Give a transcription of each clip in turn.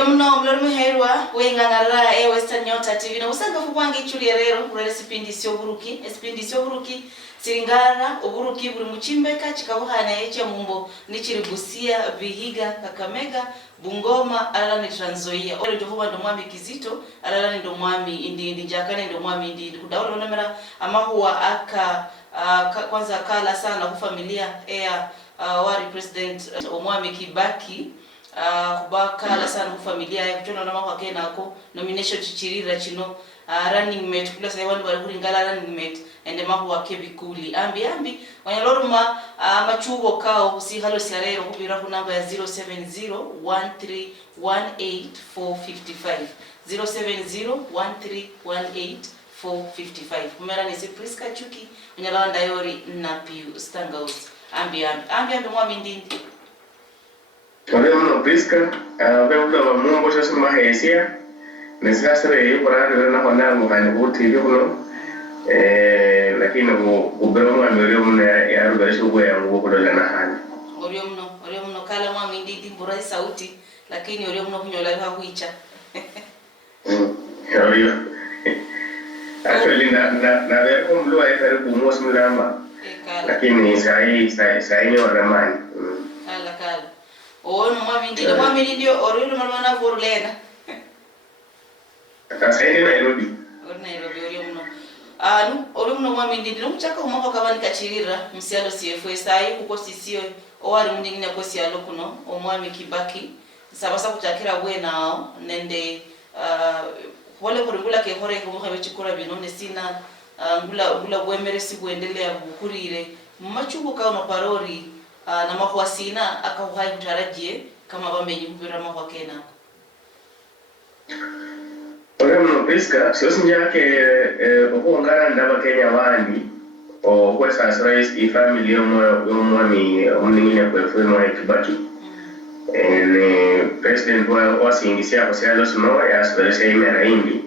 Orio mno mlorimo herwa wengangara Western Nyota TV na usanga fukwangi chuli rero urele sipindi sio buruki siringara oburuki buri muchimbeka chikabuhana eche mumbo nichirigusia Vihiga Kakamega Bungoma alala ni Trans Nzoia ole ndovuba ndo mwami Kizito alala ndo mwami Indindi jakane ndo mwami Indindi kudaula nomera amahuwa aka kwanza kala sana ku familia wari president Omwami Kibaki kubakala sana ku familia ya kuchona na mako akena ko nomination chichirira chino running mate kula sai wandu bali kuringala running mate ende mako wakebikuli ambi wanyaloruma machugo kao kusi halo siarero kubira ku namba ya 0701318455 0701318455 kumera ni Prisca Achuki wanyalawanda yori na piu stangaus ambi mwami Indindi. Orio Prisca, veo wa mungu sasa mahesia. Nesasre yukora na hona muhani buti yuko. Lakini ubero mwami orio mno ya rugarisho bwe yangu kudola na hani. Orio mno kala mwami Indindi burai sauti lakini orio mno kunyola hakuicha. Orio. Actually na vero mlo ya karibu mos mlama. Lakini sai ni waramani. Kala. Oh, no mwami Indindi orio mwana vorulena. Tasaidia Nairobi. Nairobi orio mno. Orio mno mwami Indindi nomuchaka umako kabani kachirira msialo CFO sai kuko sisio owari mundinginya ko sialo kuno Omwami Kibaki sabasa kutakira bwe nao nende wale kurungula ke hore ko mukhabe chikora binone sina ngula bwemeresi kuendelea bukurire machugo ka no parori na mako sina akauhai mtarajie kama bamenyi kubira mako kena. Orio Prisca sio sinjake okungara ndaba Kenya wandi o kwesa Israel family Omwami Omuninginia Kibaki ne president wa singisia ko sialo sino ya spelesha imera indi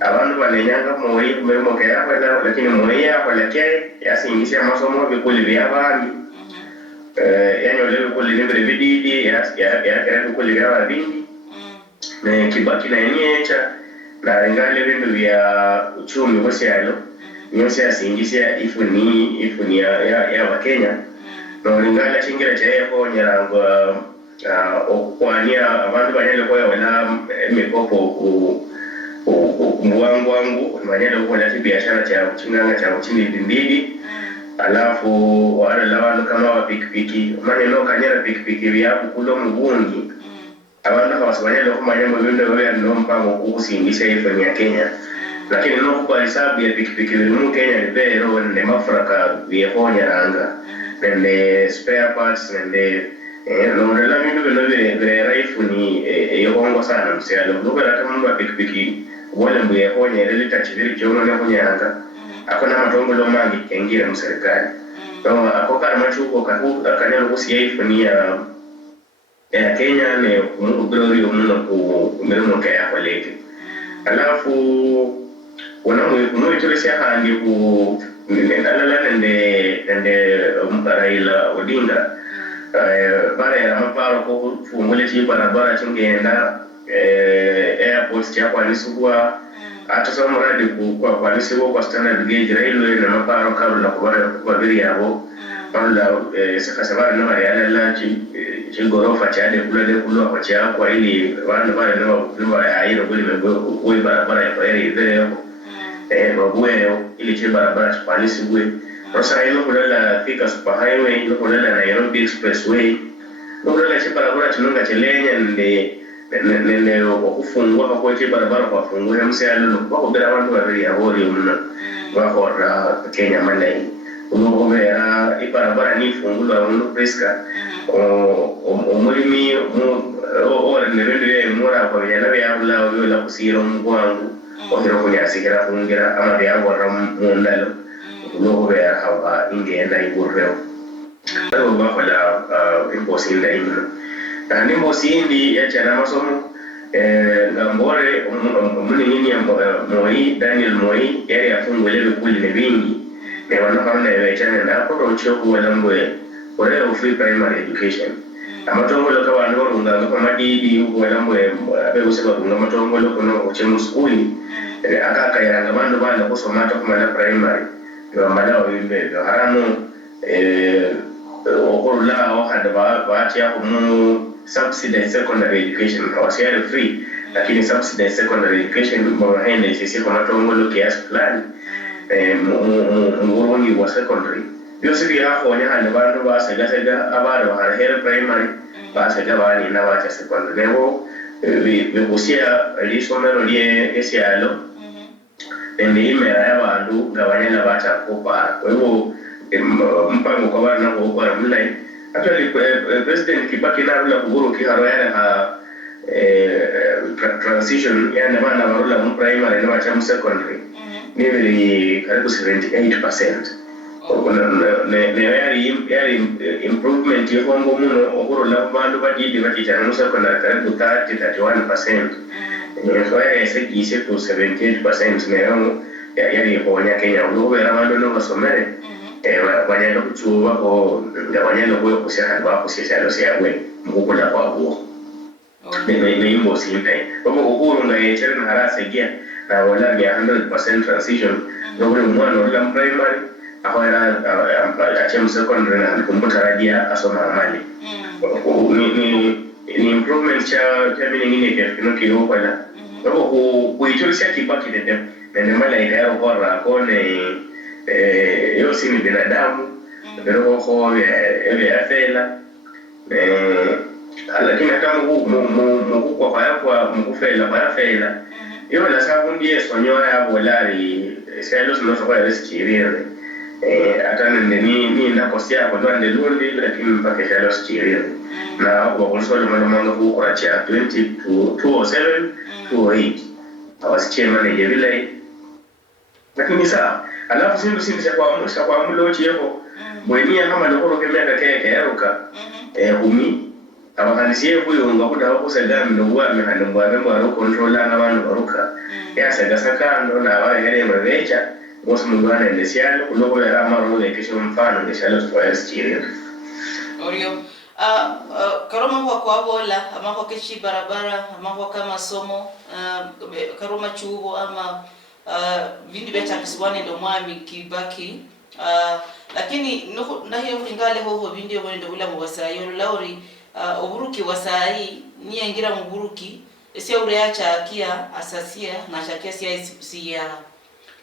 abantu balenyanga moyi kumemo kaya kwenda lakini moyi ya kwelekea ya singisia masomo bikuli bya bandi yani ole bikuli nimbre bididi ya kera bikuli bya bandi ne Kibaki na yenyecha na ngale bindu vya uchumi kwa sialo nyose ya singisia ifuni ya Kenya no ngale chingira cha yako nyarango okwania abantu banyele kwa wala mikopo wangu banyele kwa lati biashara cha kuchinganga cha kuchini Indindi alafu wale lawandu kama wa pikipiki maneno kanyera pikipiki vya kulo mugungi abantu hawasibanyele kwa manyembo bindo wewe ndo mpango kusingisha ifani ya Kenya lakini no kwa hesabu ya pikipiki mu Kenya libero nende mafraka vyehonya ranga nende spare parts nende no la mindu vile raifu ni yongo sana msialo ndugu la kama mba pikipiki wale mbuye honya ile tachiviri chono ne honyanga akona matongo lo mangi kengira mserikali no akoka machuko akanya ruhusi yaifu ni ya Kenya ne glory umuno ku mirimo kaya kwaleke alafu unamu tulisia handi ku alala nende Raila Odinga bare ya maparo ko fumule chi barabara chingenda airport cha kwa nisugwa atusoma radi kwa nisugwa kwa standard gauge railway na maparo kabla kwa biri yabo wala saka sabari na yale la chi gorofa cha de kula kwa cha kwa ili wale bare no airo kule mbo barabara ya pere ile mabweo ili chi barabara kwa nisugwa Rosa ilo kudala Thika Super Highway, ilo kudala Nairobi Expressway, ilo kudala chi barabara chinunga chelenya nende wakufungua kwa chi barabara kwa fungu ya msialo wako bila wantu wabiri ya hori umuna wako Kenya Malai umukobera ibarabara ni fungu wa unu Prisca umulimi ora nirendo ya imura kwa vijana vya hula wala kusiro mkwangu wakiro kunyasikira kungira ama vya wara mundalo no where hawa ingenda iburreo pero bakola imposi inda imno ni mosindi ya chana masomo ngambore Omuninginia Moi Daniel Moi yale yafungule bikuli ne bingi ne wanafanya ya chana na hapo rocho wala mbwe for free primary education amatongolo ka bantu barunga ko madidi ubona mwe abe useba kunga amatongolo kono ochemu skuli akakayanga bantu bana kusoma ta kuma na primary bamala obimbe harano okulao hada baati ya kumu subsidized secondary education hawasiari free lakini subsidized secondary education mbahende sisi kwa matongolo kiasi fulani muruni wa secondary byose birahonya hano bantu basega abana bahera primary basega bani n'abacha secondary nebo bikusia lisomero lye esyalo ende imera y'abantu ngabanyana bacha kopa kwebo mpango kwa bana ko kwa mulai actually president Kibaki narula kuguruki haroyana ha transition yana bana barula mu primary n'abacha mu secondary nearly karibu 78%. Yari improvement yongo muno okurola bantu badidi batijana mu secondary karibu 30-31%. So yasegise to 78% nayo yari honya Kenya ulobera bantu no basomere banyana kuchuba ko ngabanyana ko kusha ba kusha lo syabwe mukukula kwabo. Ne imbo simpe babo ukuru ngayechere na harase gia na wala ya 100% transition nobule mwana wala primary akwera achemu secondary na kumbutarajia asoma amali ni improvement cha nyingine kino kiyokola babo kuichurisha Kibaki nende malaika yao kwa kone yosi ni binadamu pero ko afela lakini hata mukukwa kwa mukufela kwa fela yo la sabu ndiye sonyo ya bolari selo no so kwa reskirir hata ni nakosia kwa ndande lundi lakini mpaka selo skirir na kwa konsole mwana kwa cha 2027 28 awasichema ne vile lakini saa alafu sindu kwa mulo chiyeko mwenye kama lokoro kemeka keke yaruka humi abakanisiye kuyunga kuda bakusagami nobwa mehano mbwa ro controller n'abantu baruka yasaga sakando nabahere mabecha bose mugwana ndesialo kulobo era amaro lekesho mfano ndesialo twasitire orio karoma kwa bola amako kechi barabara amako kama somo karoma chubo ama vindi beta kiswane ndo mwami Kibaki lakini na hiyo kulingale ho vindi yo ndo bula mubasayo lauri oburuki wasai niye ngira muburuki ese ureacha akia asasia na chakia sia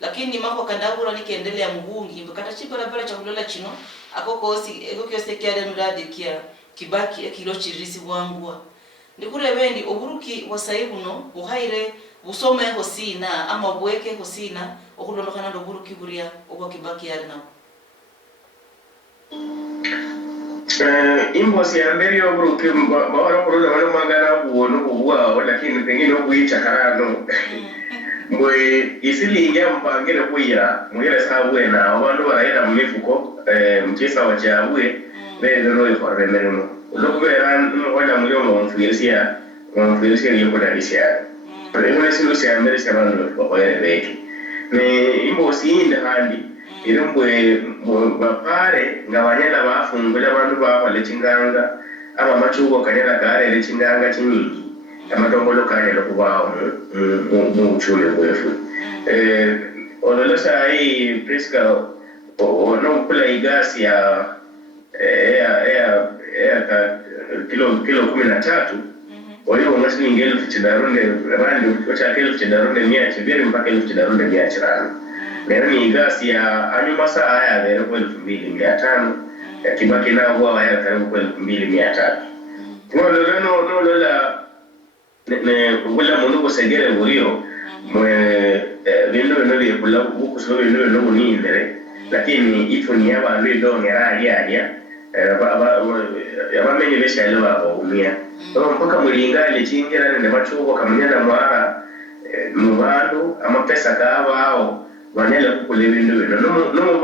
lakini mambo kandabura nikiendelea mubungi mbakata chibarabara cha kulola chino akokosi ekokose kyade mradi kia Kibaki ekilo chirisi bwangwa ndikure bendi oburuki wasai buno buhaire busome hosina ama bweke hosina okulondokana ndo buruki buria obwa Kibaki yarina imbosi ya mbere yo buruki bawara kurola bano magana buono ubwa lakini pengine okuyicha harano mwe isilinga mpangire kuira mwira sabwe na abantu baraira mu mifuko mchisa wa chabwe beze no ikoremero lokubera n'ubona muri yo mfuyesiya yo kudalisha rero sindu sia mbere sia bano bakwere ne imbosi inda handi irumbwe bapare ngabanyana bafungula abantu bakwale chinganga aba machugo kanyala kare le chinganga chinyingi amatongolo kanyala kubaho mu chule bwefu ololosa hii Prisca ono kula igasi ya kilo 13 oyo ngasi ngelo fichidarunde randi ocha kilo fichidarunde 100 mpaka 1,100 lero ni gasi ya anyuma saa haya lero kwa 2,500 Kibaki na huwa haya karibu kwa 2,300 no lola ne wala munuko segere burio mwe bindo bino bikula bukuso bindo bino bunindere lakini ifu ni aba ndo ngeralia abamenye beshalo babo umia mpaka mulingali chingira ne bachuko kamnyana mwara mubandu amapesa kabao wanele kukule bindu no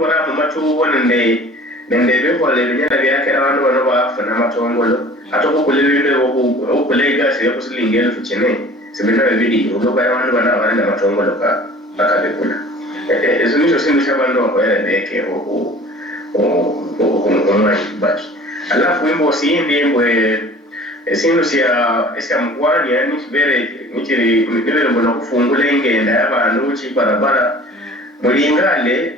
bara mu machuko nende bikole binyana byake abantu bano bafuna amatongolo atokukule bindu okulega siyo kusilingelo fuchene sebena bibidi uloba abantu bana abana amatongolo bakabikula ezo nizo sindu cy'abantu bakwere beke omwanya Kibaki alafu wimbo sindi mbwe esindu sya mkwani yani nibere mbona kufungula ingenda y'abantu chibarabara mulingale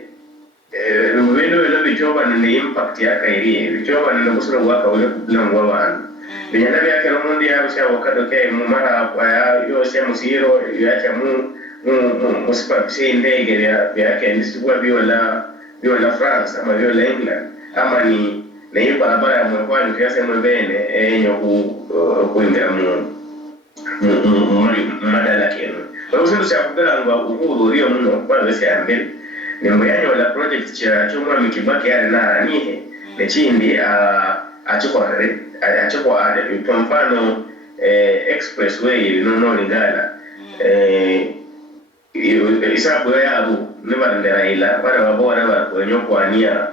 bintu bichoba ne impact yakairiye bichoba ne kusura gwaka ule kulangwa abantu binyana byake n'umundi yabusha wakadoke mu mara kwa yose musiro yacha mu sipapise indege byake ndisikuwa biola France ama biola England ama ni na hiyo barabara ya mwekwani kiasi mwebene enyo kuingira madala kenu kwa usiru siya kukala nga uhuru rio mno kwa vese ya mbele ni mweyanyo la project cha chumwa Kibaki yale na anihe ne chindi achukwa kwa mfano expressway no lingala isabu ya abu nima nderaila para wabora wakwenyo kwa ania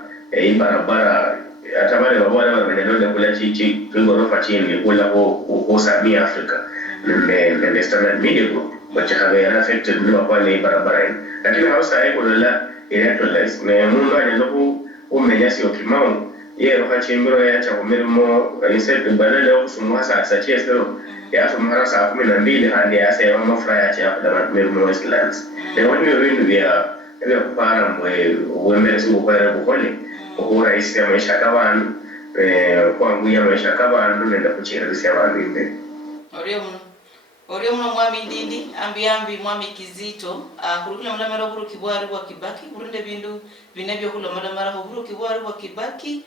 barabara atabale wabora wamenelole kula chichi twigorofa chini kula ko Samia Africa nende standard media group which have affected nima kwa ni barabara lakini hausa haiko la electrolyze na mungu anelo umenyasi okimau ye roha chimbiro ya cha kumirimo instead badala ya kusumwa saa chesero ya sumara saa 12 hadi ase mama fraya cha kwa mirimo Westlands na wani windu vya kupara mwemere siku kwa bukole kwa isi ya maisha kabanu kwa nguya maisha kabanu nenda kuchirisi abantu inde Orio mno mwami Indindi ambi mwami Kizito kurukula mdamara huru kibwari wa Kibaki kurunde bindu vinebyo kula mdamara huru kibwari wa Kibaki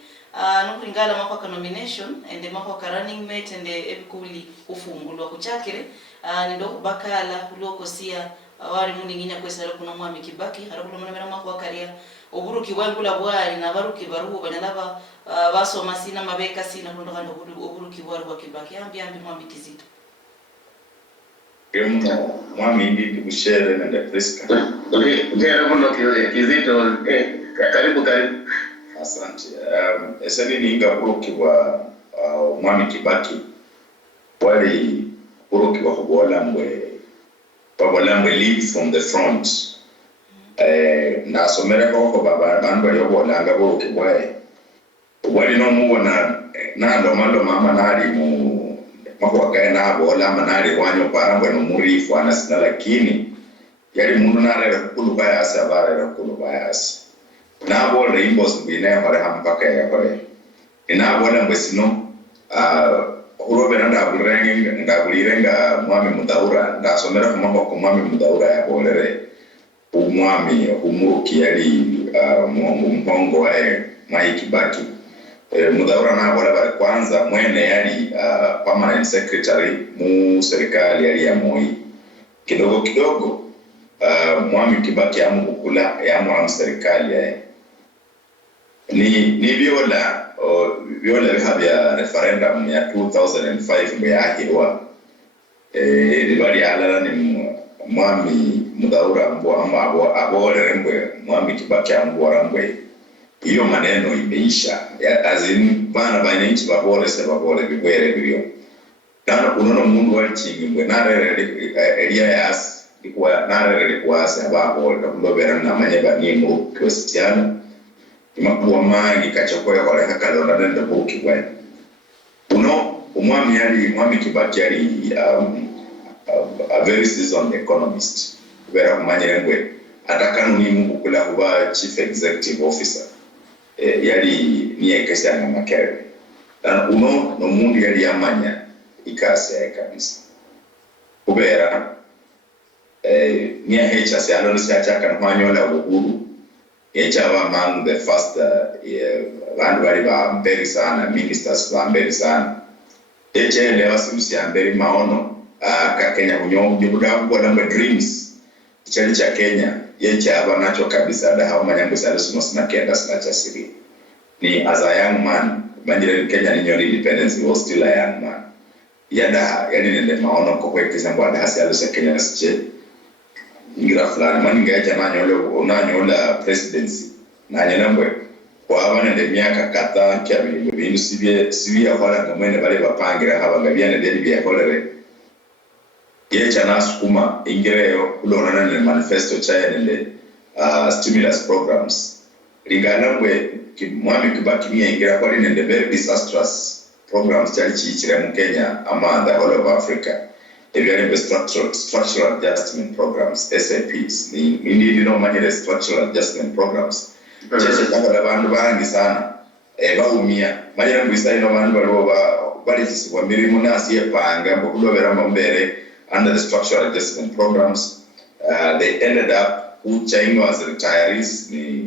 nukuringala mako nomination ende mako running mate ende ebikuli ufungulwa kuchakire nindo kubakala kulokosia wari muninginya kwesala kuna mwami Kibaki harakula mdamara mako akaria oburuki bwangula bwari na baruki baruhu banalaba basoma sina mabeka sina kundoka ndo oburuki bwari wa Kibaki ambi mwami Kizito mwami Indindi kushere nende Prisca. Okay, ndio mno Kizito karibu. Asante. Eseni ninga buruki wa mwami Kibaki wali buruki wa kubolambwe lead from the front. Na somera ko baba bandu yobolanga buruki bwae. Wali no mubona na ndo mama nali mu mako kaya na bola manari wanyo parangwe no murifu anasina lakini yali mundu nare kulu bayasa bare kulu bayasa na bola imbos bine bare hampaka ya bare ina bola mbesino urobera ndabulirenga mwami mudaura ndasomera kumako ko mwami mudaura ya bolere umwami umuruki yali mpongo wa Mwai Kibaki Mudaura na wala bali kwanza mwene yali permanent secretary mu serikali yali ya Moi kidogo mwami Kibaki amukula ya serikali ni viola vya referendum ya 2005 mbeyahirwa bali alala ni mwami Mudaura mbo abore mbwe mwami Kibaki ambora mbwe hiyo maneno imeisha azin bana bananchi babore bigwere bilio kana unono mundu walichingi mbwe narere elia yas likuwa narere kwasa babo ndobera na manyeba ni mu Cristiano imakuwa mangi kachokoya kwa reka ndo nenda buki bwana mwami Kibaki yali a very seasoned economist vera kumanyere mbwe atakanu ni mungu kula kuba chief executive officer yali niye kesana makere na no mundu yali amanya ikase kabisa kubera niye hecha se alo siacha kan manyola uhuru echawa among the first vandu bali ba mberi sana ministers ba mberi sana echele wasimsi amberi maono ka Kenya kunyongo budabu na dreams chali cha Kenya yecha aba nacho kabisa da hao manyambo salo sina kenda sina cha siri ni as a young man Nigeria Kenya ni nyori independence was still a young man yada yani nende maono kwa kwekeza mbwa hasi alo sa Kenya siche ngira fulani mani ngaja nanyola presidency na nyambwe kwa abana de miaka kadhaa kya bintu sibia wala ngamwene bale bapangira haba ngabiane de bia kolere yecha nasukuma ingireyo kulonana ne manifesto cha nende stimulus programs ligana mwe mwami Kibaki niyengira kwa nende very disastrous programs chali chichire mu Kenya ama the whole of Africa. Ebyali structural adjustment programs, SAPs. Ni no many structural adjustment programs. Cheche takala bandu bangi sana. Baumia. Manyira mbisa ino bandu bali kisibwa mirimo nasi yepanga mbokudobera mbere under the structural adjustment programs. They ended up uchaingo as retirees ni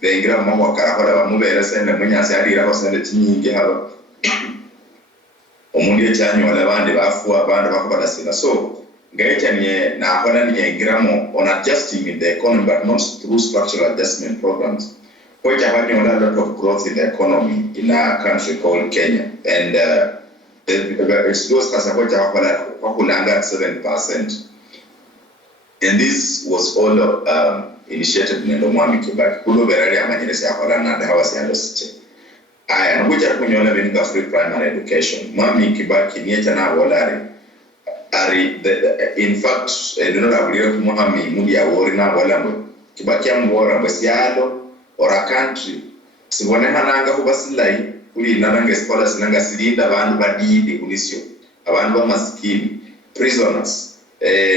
vengira mwa karakola bamubera sende munyasi alira ko sende tinyingi haba. Omundi echanyo wala bandi bafu abantu bakobala sina so ngaitanye na akona nyengiramo on adjusting in the economy but not through structural adjustment programs. Quite a lot of growth in the economy in a country called Kenya and it's those kasakocha wakulanga at 7%. And this was all initiated in the Mwami Kibaki. Kulo berari amanyelesi akola na dawa siandosiche. Aya, nukuja kunyola benika free primary education. Mwami Kibaki niyecha na walari. In fact, dunora abulio kumwami mudi ya wori na walambo. Kibaki ya mwora mbesialo or a country. Sibone hananga kubasilai. Kuli nananga scholars nanga silinda bandu badidi kulisio. Abandu wa masikini. Prisoners.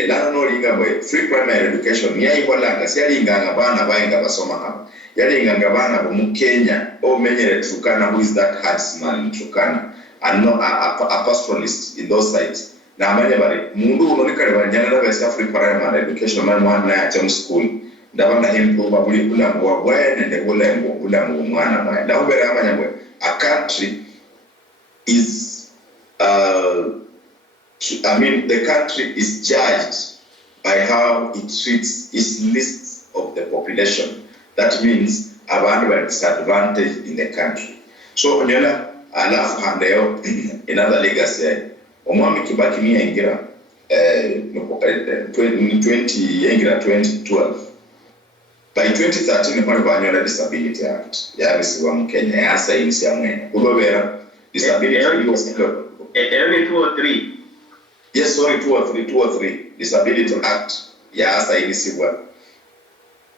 Lana no linga boy free primary education yai kwalanga siyalinga bana bainga basoma hapa yalinga bana mu Kenya o menyere Turkana who is that herdsman in Turkana and no a pastoralist in those sites na manye bari mundu unonikale banyana na best free primary education man mwana ya chom school ndabanda himpo babuli kula mwa bwene nde kula mwana baya na ubera amanya bwe a country is the country is judged by how it treats its list of the population. That means abantu are disadvantaged in the country. So onyola alafu handeo another legacy. Omwami Kibaki ni yengira 2012. By 2013 kwa banyola Disability Act. Ya bisiwa mu Kenya ya sainsi ya mwene. Kulobera disability was 203. Yes, sorry, 203 Disability Act ya asa ilisibwa.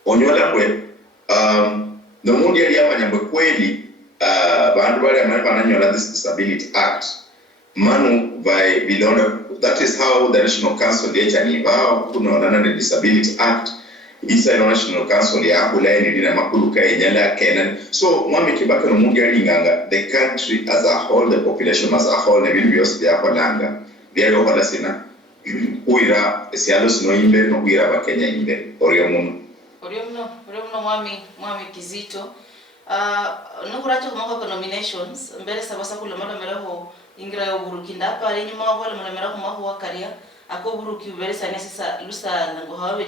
Onyola kwe no mundi ali amanyambwe kweli bandu bali amani bananyola this Disability Act manu by bilona. That is how the National Council yechani bao kunaonana the Disability Act isa National Council ya kulaini dina makuluka enyala kenan. So Mwami Kibaki no mundi ali nganga the country as a whole, the population as a whole ne bintu byose byakolanga byari okala sina uira esialo sino imbe no uira bakenya imbe oriyo muno mwami Kizito nukuracho kumako nominations mbele sabasa kula mara meraho ingira yo buruki ndapa ari nyuma wala mara meraho maho wakaria ako buruki ubere sane sasa lusa ngo hawe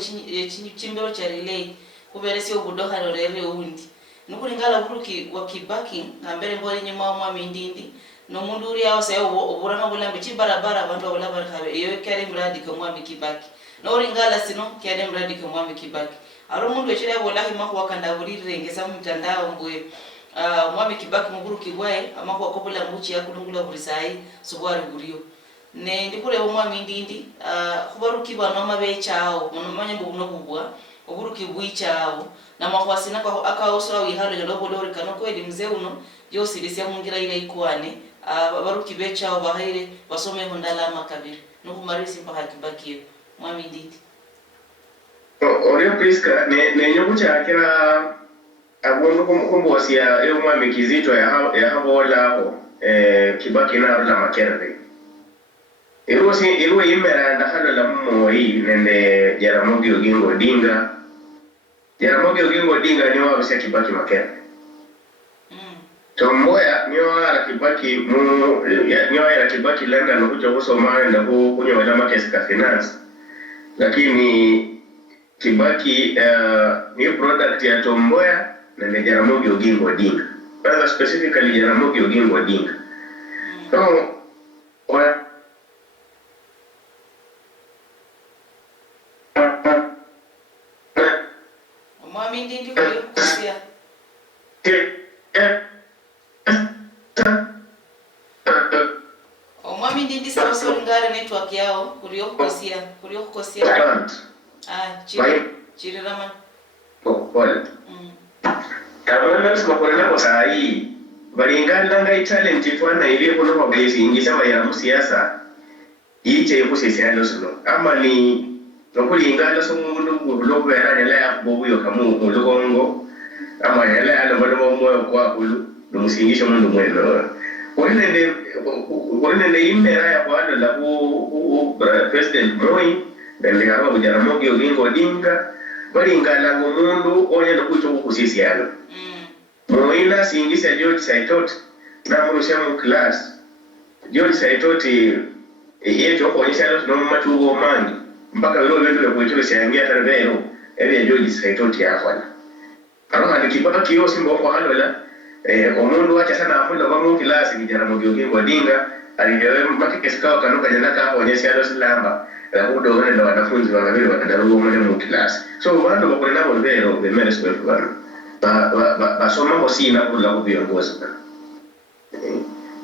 chimbero cha relay kubere sio budoha rorere undi nukuringala buruki wa Kibaki ngambere mbole nyuma mwami Indindi no mundu uri aho sayo oburana bulambe chibarabara abantu abulaba kabe iyo kyari mradi ka Mwami Kibaki no ringala sino kyari mradi ka Mwami Kibaki aro mundu echira wallahi mako wakanda burire ngesa mtandao mbwe Mwami Kibaki muguru kibwaye amako akobula mbuchi yakulungula burisai subwari buriyo ne ndikure Mwami Indindi kubaruki bana mabechao manya mbuno kubwa oburuki bwichao na makwasina kwa akaosora wihalo ndobo lori kanoko edi mzee uno yosi lisia mungira ile ikwane baruki bechao bahaire basome hondala makabiri nukumarisi mpaka Kibaki Mwami Indindi Orio Prisca ne nyokucha akira abundu kumbosi ya Mwami Kizito ya habola ho Kibaki na rula makerere Iruwe imera ndahalo la hii nende Jaramogi Oginga Odinga. Jaramogi Oginga Odinga niyo wabisia Kibaki makere. Tomboya niyo ala Kibaki niyo ala Kibaki lenda nukuja kusomana na kunyo wala makesi ka finance. Lakini Kibaki niyo product ya Tomboya nende Jaramogi Oginga Odinga. Rather specifically Jaramogi Oginga Odinga. So Mwami Indindi kusia Mwami Indindi sawa sio ngare network yao kurio kusia chiri rama pole Kama sima kuna kwa saa hii balinganda ngai talent twana ile kuno kwa base ingisa ya siasa iche yukusisiano sino ama ni nokulinganda so mundu lokubera nela yakubuyo kamu lukongo ama nela alo bado moyo kwa kulu numusingisha mundu mwendo Kwenye imera ya kwado la President Moi nende hapa Jaramogi Oginga Odinga bali ngala mundu onye nokucho kukusisiano Moina singisa George Saitoti na murusha mu class George Saitoti yecho kuonyesha leo no machugo mangi mpaka leo ndio kuitoa siangia tarvero ile George Saitoti afanya kama nikipata kio simbo kwa halola omundu wacha sana amundo kwa mu class Jaramogi Oginga Odinga aliyewe mpaka sikao kanuka janaka kuonyesha leo silamba la kudo wale ndo wanafunzi wanabili watarugo mmoja mu class so wando kwa kuna nabo vero the meres wetu ba soma hosina kula kubiongoza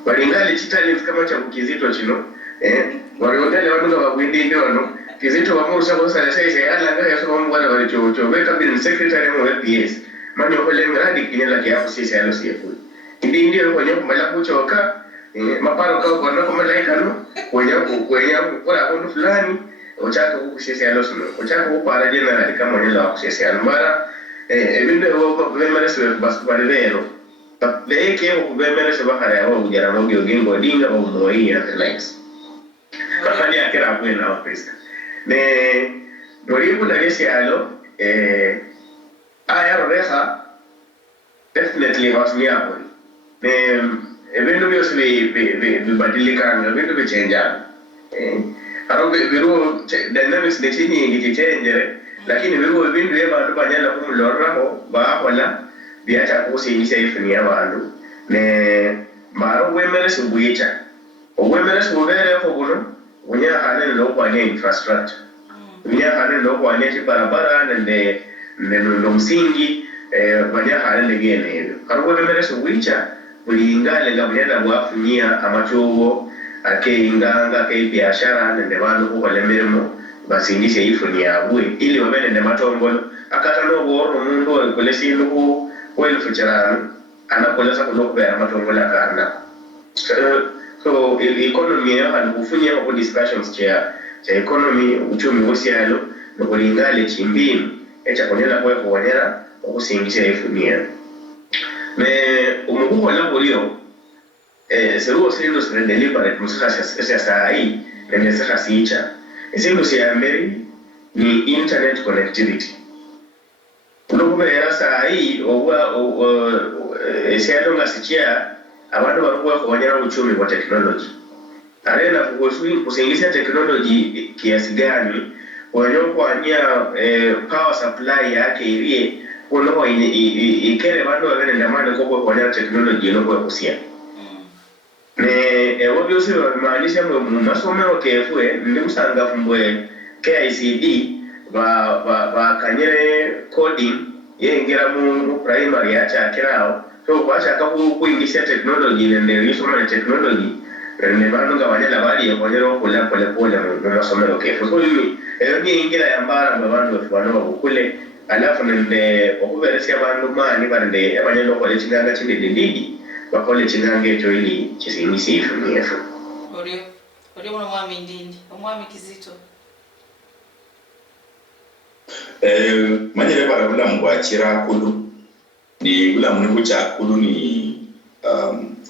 Walingali chitali kama cha Kizito chino waliondele wanu wa Indindi wano Kizito wamurusa kwa sasa ala ngaya so mwana walicho weka bin secretary mu LPS mani okole ngradi kinyela kia kusisi alo sifu Indindi kwa nyoku mala kuchoka maparo kwa nako malaika no kwenya kwa kundu fulani ochaka kusisi alo sino ochaka upara general kama nyela kusisi alo mara ebinde wo vemere se basubale vero they came to vemere se bakara wa Jaramogi Oginga Odinga o Moi and the likes kafani akira kwena wa Prisca ne doribu na yesi alo aya reha definitely was me hapo ne ebindu byose bibadilika ebindu bichenja aro biro dynamics de nyingi change lakini biruo bindu y'abantu banyala kumulorraho bakola byacha kusingisha ifuni y'abantu ne maro wemerese bwicha wemerese bubereho buno unya hanene no kwa infrastructure unya hanene no kwa barabara nende ndo msingi banya hanene gene karo wemerese bwicha bulingale ngabanyala bwafunyia amachugo akeinganga ke biashara nende bantu kubalememo basingishe ifuni yabwe ili wabene ne matombolo akata no boro mundu okolesi nuko kwelfu charano anakolesa kunokubera matombolo akana so economy ya kufunya kwa discussions cha economy uchumi wosialo no kulingale chimbini echa konyela kwa kuonyera okusingisha ifuni ya me umugubo la bolio seruo sendo se deliberate musakasa esa hii nende sakasicha Esingo siya mberi ni internet connectivity. Kulubera saa hii obwa esiato ngasichia abantu bakuwa kuonyera uchumi wa technology. Arena kusingisha technology kiasi gani wanyo kuanyia power supply yake ilie kuno ikere bandu wabene ndamane kwa kuonyera technology inokuwa kusia. Ne obviously maanisha mwe masomero kefwe ndi musanga fumbwe KICD ba kanyere coding yengera mu primary acha kirao so kwacha ka kuingisha technology nende risoma technology ne bantu ngabanyala bali yakonyera okula pole mu masomero kefwe so ni ingira yambara abantu bafano bakule alafu nende okuberesya abantu mani bande abanyalo kwa chinganga chindindi bakole chinange echo ili chisimisi ifuni yefu Orio mwana mwami Indindi omwami Kizito manyere bara bula mbwachira kulu ni bula mungu cha kulu ni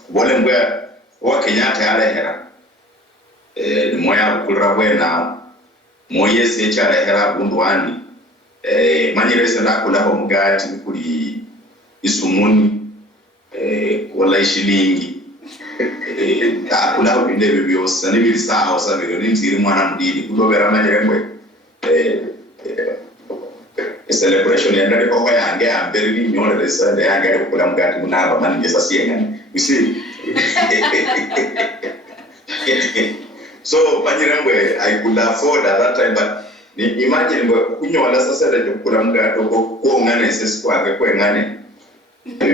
bole mbwa wa Kenyatta alehera ni moya kulra bwena moye se cha alehera bundwani manyere se nakula ho mugati kuli isumuni wala ishilingi akula ubinde byose nibiri saho sabiro nintiri mwana mdidi kudobera manyerengwe celebration ya ndari kwa yange ambere ni nyole lesa de yange kula mgati munaba mani ngesa siengani you see so manyerengwe I could afford at that time but imagine kunyola sasa de kula mgati ko ngane sesi kwake kwengane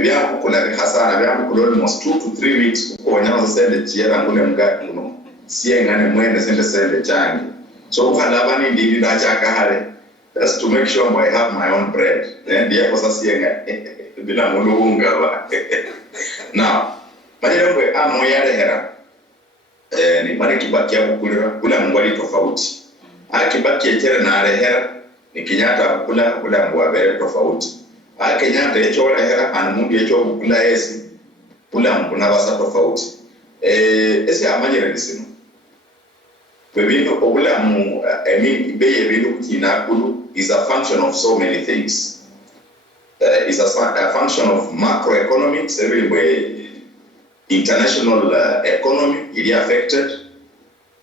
bya kukula hasara bya kukula almost 2 to 3 weeks kuonyana sende chiera ngule mgati no siengane mwende sende changi so kala bani ndidi da chaka hale Just to make sure I have my own bread. Then the echo sasienga bila mulunga ba. Now, maneno kwa amoyale hera. Ni mari Kibaki ya kula mwali tofauti. Kibaki etere na hera ni Kenyatta kula mwabere tofauti. Kenyatta echo hera anamundi echo kula esi kula mbunabasa tofauti. Esi amanyere nisino. Bebindu obula mu beye bindu kinakulu is a function of so many things. Is a function of macroeconomics, everywhere international economy is affected,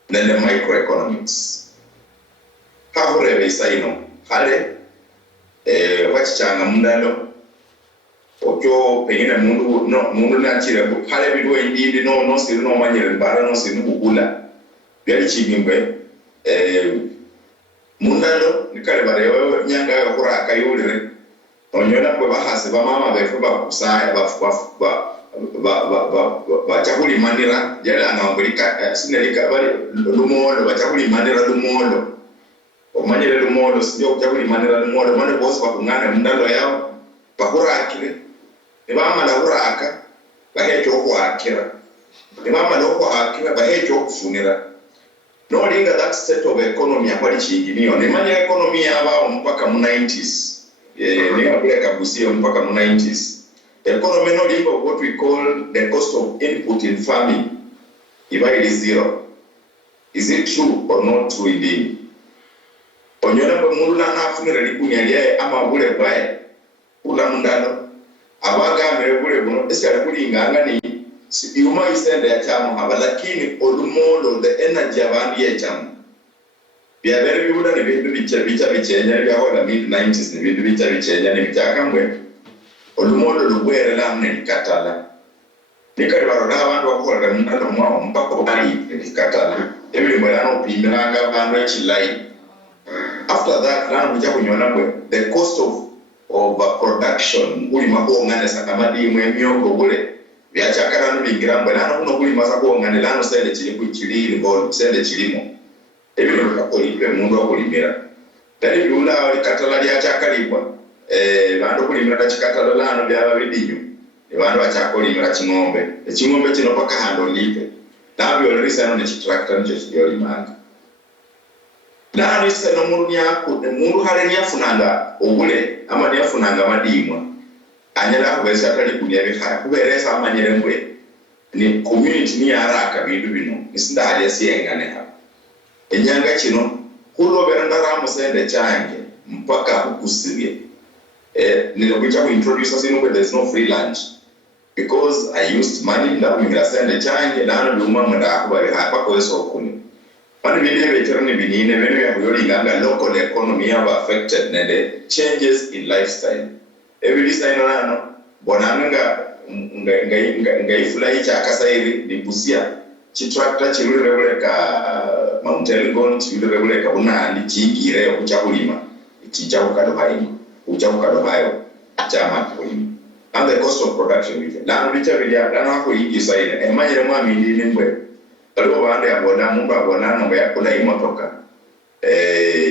then the microeconomics. How do we say no? Hale wachichanga mundalo okyo pengine mundu na chire hale bidu Indindi no siru no manyere mbara no siru kukula byali chigimbe mundalo nikale barewe nyanga yo kuraka yulire onyona kwe bahase ba mama befu ba kusaya ba chakuli manira yala ngambulika sinelika bali lumolo ba chakuli manira lumolo omanyere lumolo sio chakuli manira lumolo mane boss ba kungana mundalo yao bakurakire ebama la kuraka bahecho kwakira ebama lo kwakira bahecho kufunira. No linga that state of economy akwali chinginiyo. Nemanya economy yaba mpaka mu 90s. Ninga kule kabusio mpaka mu 90s. Economy no linga what we call the cost of input in farming. Iba ili zero. Is it true or not true indeed? Onyona kwa mundu na nafunira likuni aliae ama ule bae. Ula mundalo. Abaga amere ule buno. Esi alikuli inganga ni yuma isende ya chamu haba lakini olumolo the energy abandi ya chamu bya bere bibuda ni bintu bichenya bya hola mid 90s ni bintu bichenya ni bichakamwe olumolo lugwere lamne likatala nikali baroda abantu bakola mundalo mwa mpaka bali likatala ebili mwelano pindanga bantu echilai. After that lana buja kunyona kwe the cost of production uli makuongane sakamadi mwemiogo gule byachakara n'ubingira mbere hano kuno kuli maza kuongane lano sende chili involved sende chilimo ebyo bakakolipwe mundu akulimira tali byula ali katala lya chakalibwa bandu kulimira tachikatala lano byaba bidinyo bandu bachakolimira chingombe chingombe kino paka hando lipe nabyo risano ne tractor nje chiyo limanga nani seno mundu hale nyafunanga obule ama nyafunanga madimwa anyala kuweza kali kulia bihara kubereza amanyere ngwe ni community ni araka bindu bino nisinda hali asiyengane ha enyanga kino kulo beranda musende change mpaka hukusibye nilo kucha ku introduce us where there's no free lunch because I used money that we sende change na no buma mada kuba hapa kwa so kuni mani bile veterani binine beno ya kuyoli nganga local economy have affected nende changes in lifestyle. Every design nano bonanga nga ifulai cha kasairi dibusia chi tractor chirure rebuleka mountain gon chirure rebuleka unandi chigire okuchakulima chicha ukadhaini uchakukadhayo chama kulima and the cost of production with lano bicha bilia lano ko yigisaine emanyire mwami ndini mbwe aliwo bande abona mumba abona nomba yakula imotoka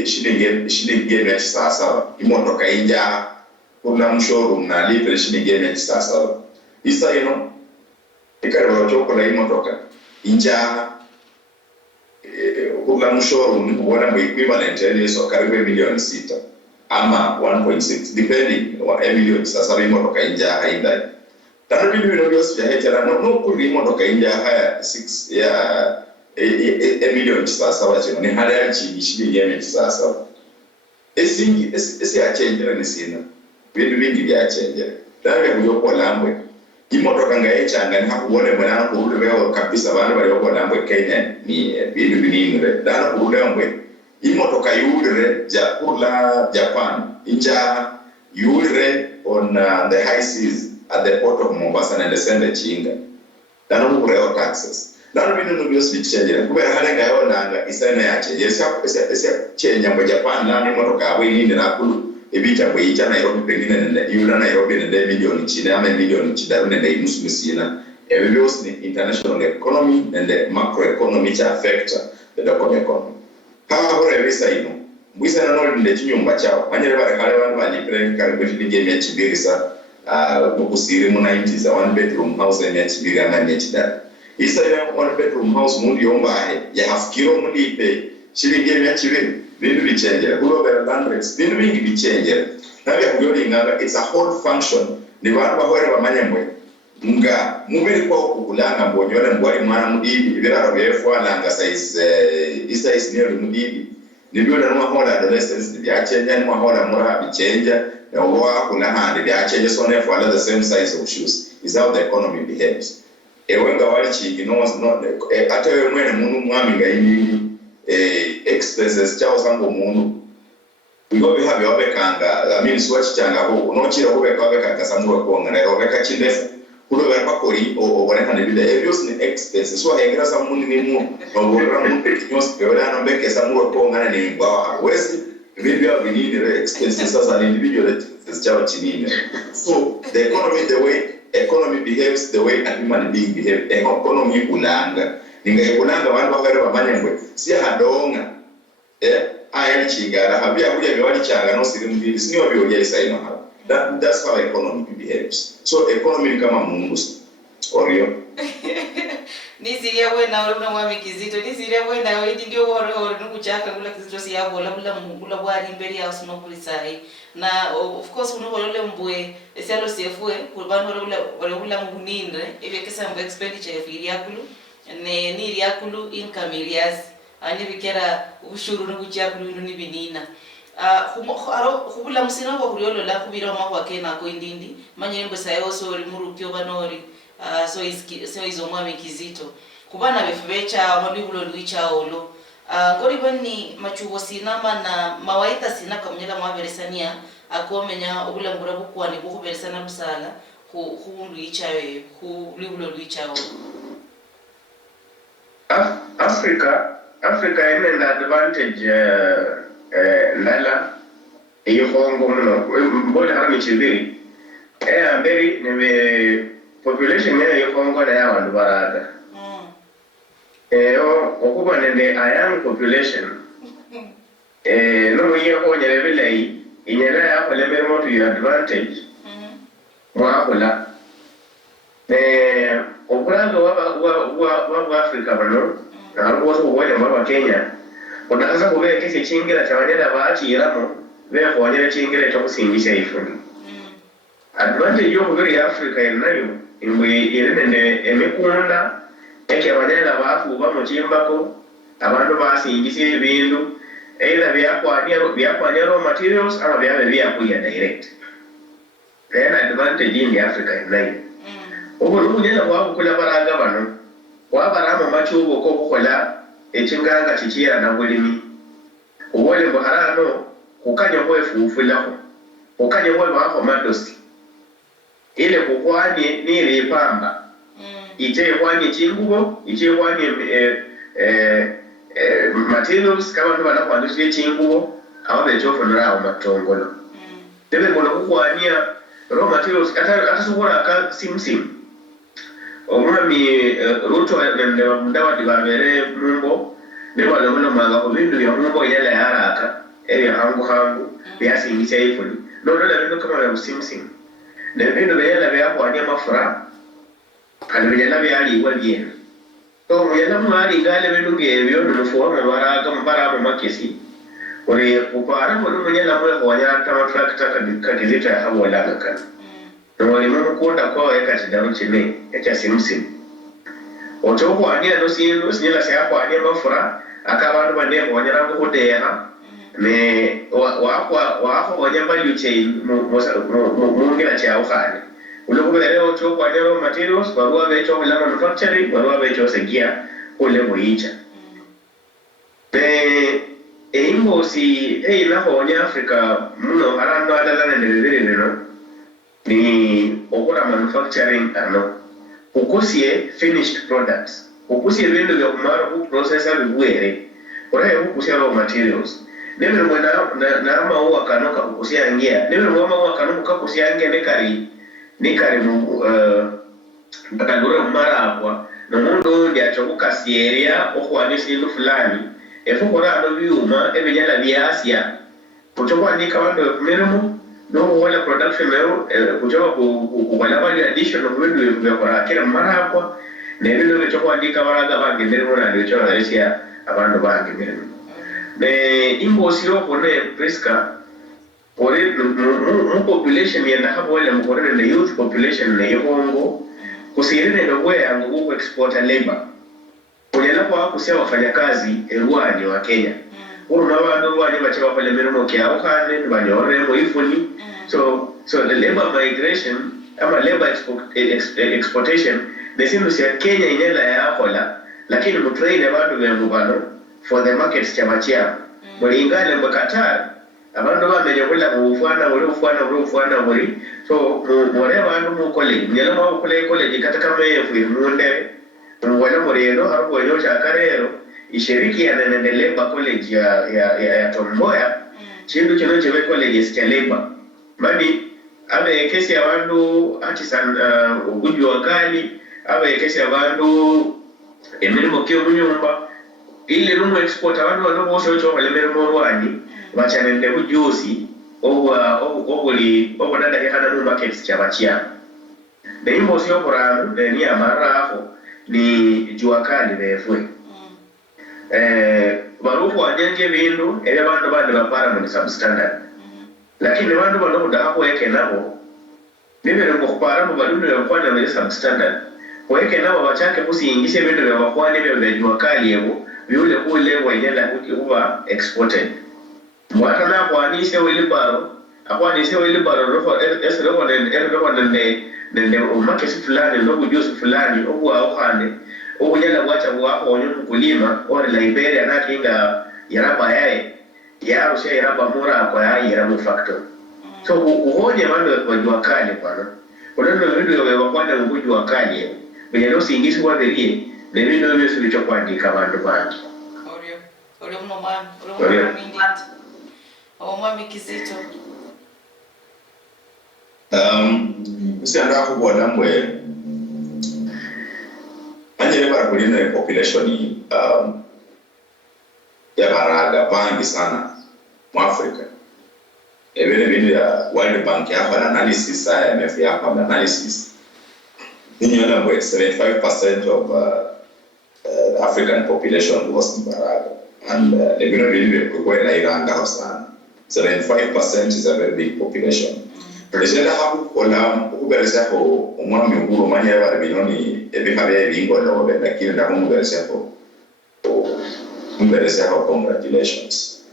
shilingi ya sasa imotoka inja kuna mshowroom na lipe shilingi ya sasa isa ino ikariwa choko la imotoka inja kuna mshowroom kuona mwe equivalent ya so karibu milioni 6 ama 1.6 depending wa milioni sasa imotoka inja haida tano bibi binobyosi ya hetera no kuri imotoka inja haya 6 ya milioni sasa wacho ni hali ya shilingi ya sasa esi ya change ni sina bintu bingi byachenjera ndabe kuyoko lambwe imotoka ngayechanga ni hakubone mwana kurulewa kabisa abantu bali yoko lambwe Kenya ni bintu biningire ndana kurulembwe imotoka yurire ja kula Japan inja yurire on the high seas at the port of Mombasa and the sende chinga ndana kurewa taxes ndana bintu byose bichenjera kubera halenga yonanga isana yache yesa chenya mu Japan ndana imotoka abwe ninde nakulu ebita bweita Nairobi pengine nende yula Nairobi nende milioni chine ama milioni chidaru nende inusu misina ebyosi ni international economy and the macroeconomy cha affect the local economy. How hore visa ino mbwisa na noli nde chinyumba chao manyere barakale bantu balipire kale kwefili ya chibiri sa kusiri mu 90s a one bedroom house ya chibiri amanye chidara isa ya one bedroom house mundu yombaye ya hafukiro mulipe shilingi ya chibiri bintu bichenjera kulo bera landlords bintu bingi bichenjera nabya kuyoli nganga it's a whole function ni bantu bahore bamanyemwe nga mubiri kwa kukulanga mbonyole mbwali mwana mudibi biraro befwa langa size niyo mudibi nibyo na hola adolescents byachenja ni hola mura bichenja na wa kuna handi byachenja so ne for the same size of shoes is how the economy behaves ewenga wali chigi no ate mwene mundu mwami nga ini expenses chao sango mundu ngo bihabye wabekanga I mean swatch changa ho no chira kubeka wabekanga samuro konga na robeka chindefu kulo barpa kori o boneka ne bide ebyo ni expenses so hengra samundi ni mu ngora mu pekinos beola no beke samuro konga na ni ngwa wesi bibyo binini expenses as an individual expenses chao chinine so the economy behaves the way a human being behaves economy kulanga ninga bantu bakare bamanyengwe si hadonga aya chingara habya kuja byawali changa no siri mbili sinyo byo isaino ha that's how economy behaves so economy kama mungu orio nisiria wena ule mwami Kizito nisiria wena wewe ndio woro nukuchaka kula Kizito si yabo labula mungula bwali mbele ya usino kulisai na of course unokolole mbwe esialo sefue kulbantu wala muninde ebekesa mbo expenditure yafiri yakulu ne ni yakulu income ilias ani bikera ushuru nukuchakulu ni binina khubula musina kwa kuliolo la kubira makwa kena ko Indindi manyembo sayo so rimurukyo banori so izo mwami Kizito kubana befubecha mabibulo luicha olo ngori bani machubo sinama na mawaita sina kamnyela mwaberesania akomenya obulangura bukwani bukuberesana busala ku luicha ku libulo luicha olo Africa ina na advantage lala iyo hongo mno mbona harami chibiri amberi nime population ya hongo na ya wandu barada okuba nende a young population no yeho nyere bilai inyera ya ko lebe mo to your advantage mwakula okulanga wa Africa bano na woso wale mwa Kenya unaanza kubeka kisi chingira cha wanyala baachiramo beko wanyala chingira cha kusingisha ifuni advantage yo kubiri Africa inayo imwe irene emikunda eke wanyala bafu bamuchimbako abantu basingise ibintu either byakwanya raw materials ama byakuya direct then advantage in Africa inayo ubu nunyala kwakula baraga bano wabaramo machubo ko kukola echinganga chichira na bulimi ubole buharano kukanya kwefufulaho kukanya kwa bako madosi ile kukwani ni ripamba ije kwani chingubo ije kwani materials kama ndo banakwandishye chingubo ababe chofo nrawo matongolo debe ngono kukwania raw materials atasubora ka simsim omwami ruto nende ndawa dibabere mumbo nebo lomuno manga kubindu bya mumbo yala haraka ebya hangu byasingisa ifuni nodola bintu kama ya simsim ne bintu byala byakwanya mafura kandi byala byali wabye to muyala mwali ngale bintu gebyo numufuwa mabaraga makesi ore upara mo munyala mwe kwanya tractor kadilita ya hawo laga kana wali mukunda kwa ekati daru chine echa simsim ocho ania no sinyala sya kwa ania mafura akabantu bane kwanyara ngo kudeha ne wa wanya value chain mu ngira cha ukane ulokubere ocho kwa raw materials barua becho la manufacturing barua becho segia kule muicha imbosi na honya Africa muno harando adala nende no ni okora manufacturing ano ukusie finished products ukusie bintu bya kumara ku processor bigwere oraye ukusie raw materials nebe mwana na maua kanoka ukusia ngia nebe maua kanoka ukusia ngia nekari mu bakadura mara akwa no mundo ndia chokuka sieria okwane sindu fulani efukora ado byuma ebinyala byasya kuchokwa andika bantu minimum no wala production leo kuchoka wala value addition of windu byakora kila mara hapo nebino bichokwa andika baraga bangi minimum na bichokwa alisia abantu bangi minimum ne imbosi yoko ne Prisca ore mu population yenda hapo wale mkorene na youth population na yongo kusirene ndo gwe yangu ku export labor kunyala kwa kusia wafanyakazi erwani wa Kenya uruma abantu banye bache bafale mirimo kyao kane banyore mu ifuni so the labor migration ama labor exportation desino sia Kenya inela ya kola lakini mutrain abantu bengubano for the markets chamachia mulingane mbakatar abantu bamenye kula ufana muri so more abantu mu college nyala mu college kata kama yefu munde wala moreno hapo yocha karero ishiriki ya nende labor college ya Tomboya chindu chino chewe college ya labor mani abe kesi ya bandu artisan uguju wakali abe kesi ya bandu emirimo kyo munyumba ile rumu export abantu bano bose ocho wale mirimo wani bachanende bujusi obulada hekana mu markets chabachia de imbo sio koranu de ni amara hapo ni jua kali refwe barufu wajenge bindu ele bantu bandi bapara mu substandard lakini bantu bano hapo yake nabo bibere ngo kupara mu bantu bakwana mu substandard weke nabo bachake kusiingishe bintu bya bakwani bya jua kali yebo yule kule wanyela kuwa exported mwata na kwanishe wilibaro akwanishe wilibaro rofo esero nende umakesi fulani ndogo juice fulani obwa okane obunyala wacha wako onyo kulima or Liberia na kinga yaraba yae ya ushe yaraba mura kwa yaramu factor so uhoje bandu kwa kali bwana kuna ndio wewe wakwana nguju wakali benye no singisi kwa berie ndio ndio wewe sio kwandika bandu bandi Ore mno Indindi omwami Kizito usianda kubona mbwe anyele barakulina population ya baraga bangi sana mu Africa ebene bini ya World Bank hapa analysis IMF hapa analysis ninyona mbwe 75% of the African population was in baraga and ebene bini kwa iranga sana 75% is a very big population. Presidenta hapo kuna uberesa ko umwami nguru manya bari binoni ebikabe bingo no benda kile ndako uberesa ko congratulations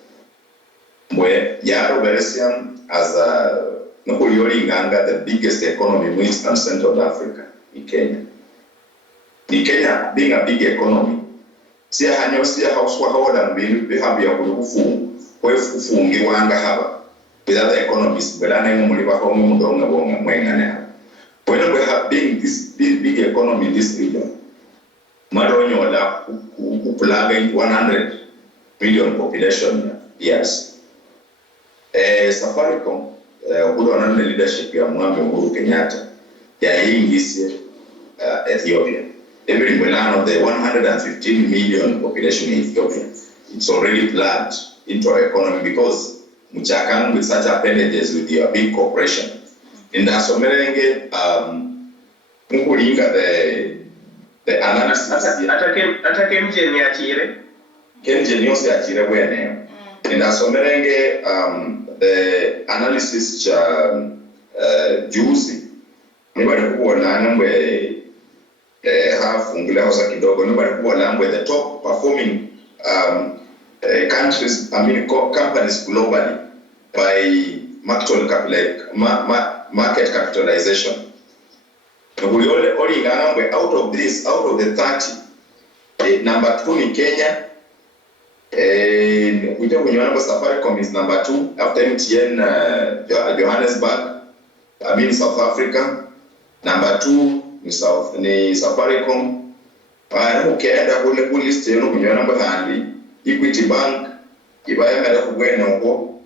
mwe yaro beresa as a nokuli nganga the biggest economy in East and Central Africa in Kenya being a big economy sia hanyo sia hauswa hoda mbili behabi ya kufunga kwa ufungi wanga haba with other economists but I know muri bako mu ndonga bonga mwengana when we have been this big economy in this region maronyo la upulaga 100 million population yes Safaricom kudo na leadership ya mwambe Uhuru Kenyatta ya ingisi Ethiopia every one of the 115 million population in Ethiopia it's already plugged into our economy because muchakang with such appendages with your big corporation. In the Somerenge, the analysis. Atake mjeni achire. Kenjeni yose achire wene. In the Somerenge, the analysis juicy. Nobody who nangwe half ungula hosa kidogo. Nobody who nangwe the top performing countries, companies globally by market capitalization. We only out of the 30, number 2 in Kenya. We don't know Safaricom is number 2 after MTN, Johannesburg. South Africa. Number 2 in Safaricom. List Equity Bank, Ibaya mera kubwene huko.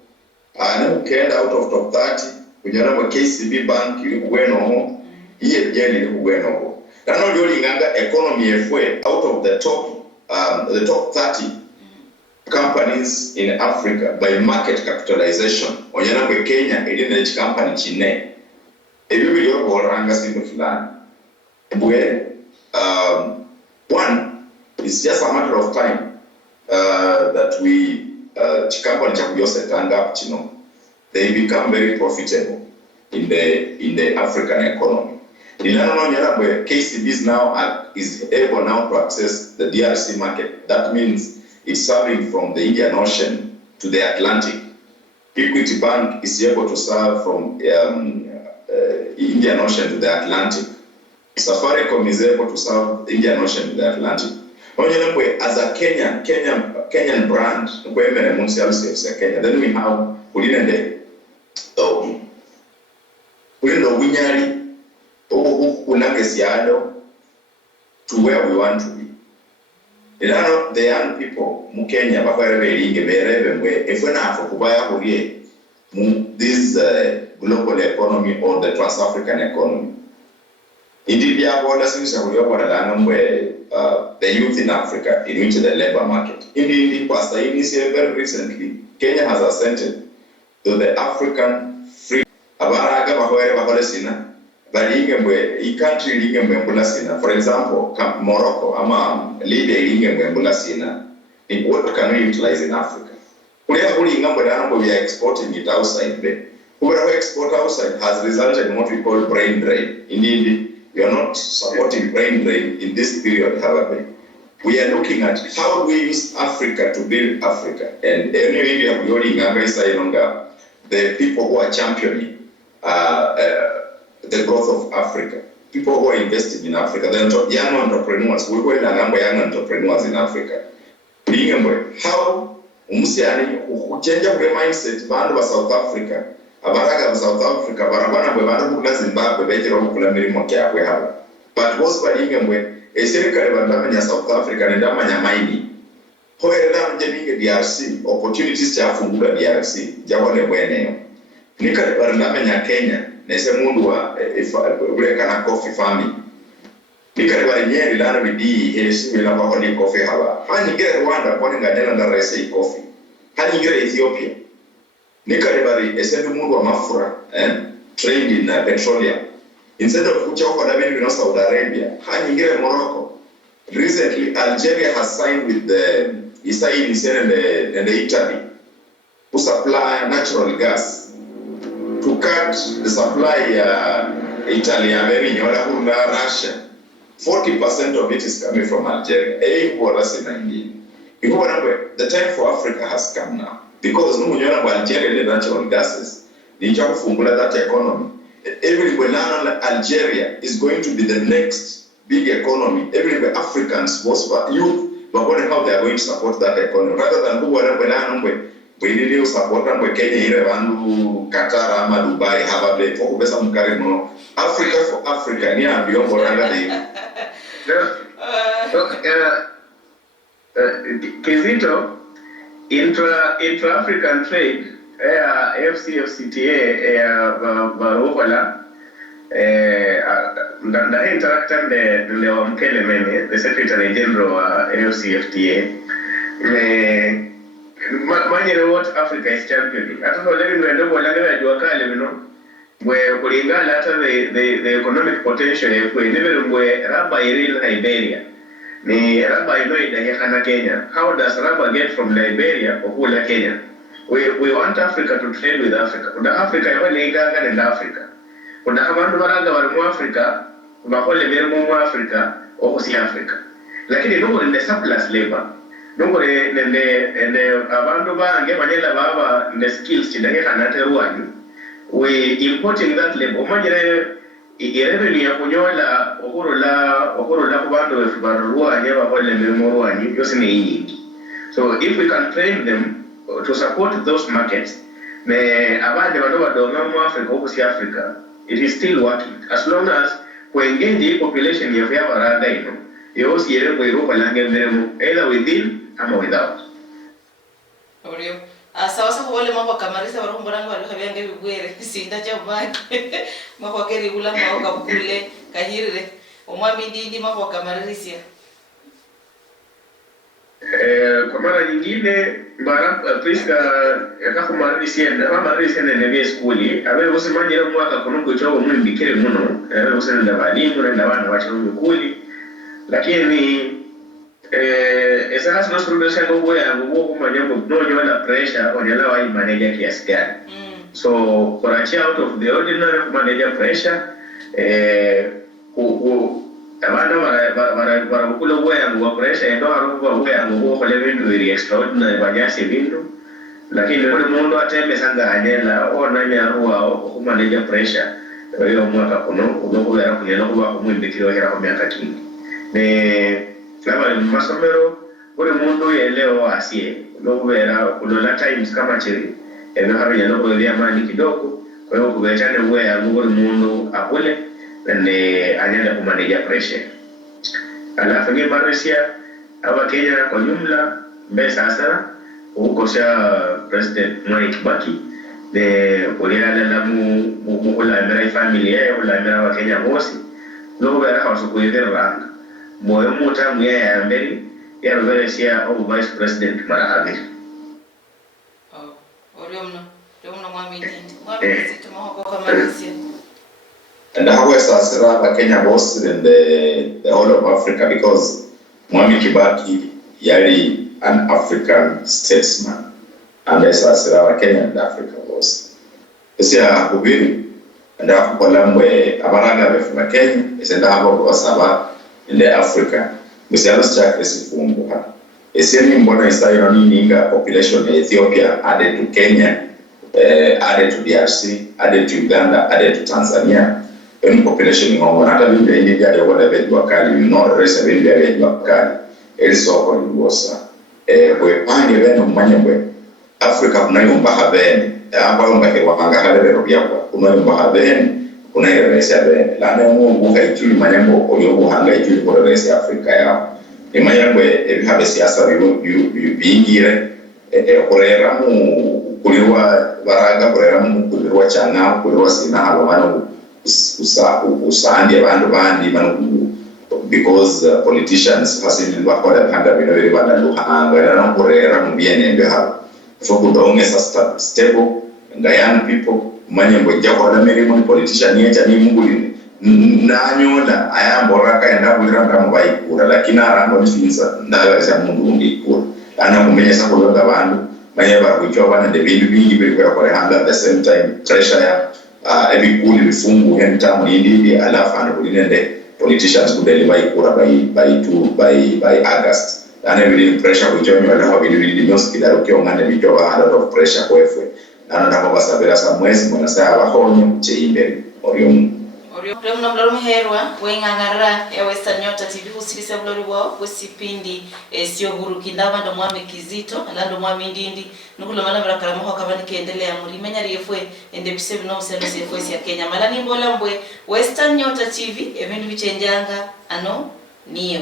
Ukienda out of top 30, kunyana KCB Bank ili kubwene huko. Iye jeni ili kubwene huko. Nano lioli nganga economy efwe out of the top 30. companies in Africa by market capitalization. Onyana kwe Kenya ili company chine. Ebi biliyo boranga siku fulani. One, it's just a matter of time that we company chakuyo setanga up chino. They become very profitable in the African economy. KCB is able now to access the DRC market. That means it's serving from the Indian Ocean to the Atlantic. Equity Bank is able to serve from Indian Ocean to the Atlantic. Safaricom is able to serve the Indian Ocean to the Atlantic. As a Kenyan brand, then we have Nende. Winyari to where we want to be. The young people, Mukenya, if we're not for this global economy or the trans-African economy. Indindi, the youth in Africa, in which the labor market. Indindi, very recently, Kenya has assented to the African free. Abaraga bahore but i country for example, Morocco, Libya, what can we utilize in Africa? We are exporting it outside there. Whoever export outside has resulted in what we call brain drain. Indeed, we are not supporting brain drain in this period, however. We are looking at how do we use Africa to build Africa. And anyway, the people who are championing the growth of Africa, people who are investing in Africa, the young entrepreneurs, we were young entrepreneurs in Africa. How who change the mindset bandu wa South Africa, abaraga wa South Africa, barabana bwe bandu kula Zimbabwe bekira okula mirimo kyabwe haba. But was balingembwe eserikali bandamanya South Africa ndamanya maini. Hoera mjeninge DRC, opportunities chafungula DRC, jawone bweneyo. Nikali bandamanya Kenya, nese mundu wa uleka na coffee farming. Nikali banyeri lana bidii hesi wila kwa ni coffee haba. Hanyingire Rwanda kwa ngajana na rese coffee. Hanyingire Ethiopia. Nikali bari esendu mundu wa mafura, trained in petroleum. Instead of kucha huko na bini Saudi Arabia, hanyingire Morocco. Recently, Algeria has signed with the Italy to supply natural gas. To cut the supply Italy and Russia. 40% of it is coming from Algeria. The time for Africa has come now. Because Algeria natural gases, that economy. Everywhere Algeria is going to be the next big economy. Everywhere Africans, most youth, but wondering how they are going to support that economy. Rather than who are we need to support them. We Kenya, Qatar, Dubai, have a for Africa for Africa. Yeah, beyond Kizito, intra-African trade, FCFCTA, Barovala, the interactor, the Secretary General FCFTA. What Africa is championing. I don't know where the economic potential where rubber in Liberia. Kenya. How does rubber get from Liberia or Kenya? We want Africa to trade with Africa. Africa and Africa. Africa, Africa or Africa. Like in the surplus labor. Nobody and the Abandoba and Gabanella Baba the skills to the Hanateruan. We importing that labor. Irreverently, Apunyola, Okorola, Bando, if Barua, never hold them more and using need. So, if we can train them to support those markets, the Africa, it is still working. As long as we engage the population, you have a you also hear either within or without. Sasa wale mambo kamarisa barumburango walikabianga bigwere sinda jamani mako keri ula mako kabule kahirire omwami Indindi mako kamarisia Kwa mara nyingine Prisca akakumarisi nende skuli abe usimanyira mwaka kuno cyo mulimbikire muno usenda balimu nenda bana bacho mukuli lakini esa sino suluhisho ngo yangu kumanya ngo nonyo wala pressure onela wa manager kiasi gani. So for a out of the ordinary manage pressure abana barakula uweyangu wa pressure ndo harufu uweyangu kwa bintu very extraordinary banyasi bintu lakini ule mundu atembe sanga anyela ona nyaruwa kumanage pressure yo mwaka kuno ubokubera kunyela kuba kumwimbikiro hera kwa myaka kingi ne kama masomero ule mundu yeleo asie ubokubera kulola times kama chiri ebe haru yelo kulia mani kidogo kwa hiyo kubechane uweyangu ule mundu akule nende anyenda kumanage pressure. Alafu ni Malaysia aba Kenya kwa jumla mbesa sasa huko President Mwai Kibaki de kuliana na mukula mera family yao la mera wa Kenya bosi no bara hauso kuiveranga moyo muta mwe ya mbele ya Malaysia au Vice President Marahabi. Oriomno mwami Indindi mwami situmo kwa Malaysia. And how is Asira Kenya was in the whole of Africa because Mwami Kibaki yari an African statesman and as Asira Kenya and Africa was. Isia kubiri and Africa lamwe abaraga befuma Kenya isenda hapo wasaba in the Africa. Isia luscha kesifungu ha. Isia ni mbona isayo ninga population in Ethiopia added to Kenya, added to DRC, added to Uganda, added to Tanzania. Any population ngo hata biblia India ya wala betu wakali no resa biblia ya wakali eliso kwa libosa kwe pange beno manyemwe Africa kunayumba habene aba umba ke wakanga halero byakwa kunayumba habene kunayira resa bene lana mungu kaituli manyembo oyobo hanga ituli kwa resa Africa yao imanyemwe ebihabe siasa bingire korera mu kuliwa baraga korera mu kuliwa changa kuliwa sina halomano usandi abantu bandi because politicians fasili bakora hanga bino biri bana Luhya era kurera mu bienembe ha so kudonge sa stable and young people manye ngojja kwa mirimo ni politician yecha ni munguli nanyola ayambora kaenda kulira mu bayikura lakini arango nifinza ndabeza mundu ngikura ana kumenyesa kulonga abantu manye bakuchwa bana de bintu bingi biri kwa hanga at the same time treasure every kuli lifungu henta Indindi alafu anakulinende politicians kudeliver ikura by August ana really pressure kujonyo alafu really most kidaro kiongane bitoba a lot of pressure kwefwe ana ndako basabira sa mwezi mwana saa bahonyo cheimbe orium mna mloro mherwa wengangara ya Western Nyota TV usilise mlori wao kusipindi sio huru kindaba ndo mwami Kizito alando mwami Indindi nukulo mala mrakara moho kabani kiendelea muri menya rifwe ende bisebe no selo sefwe ya Kenya mala ni mbola mbwe Western Nyota TV evindu bichenjanga ano niyo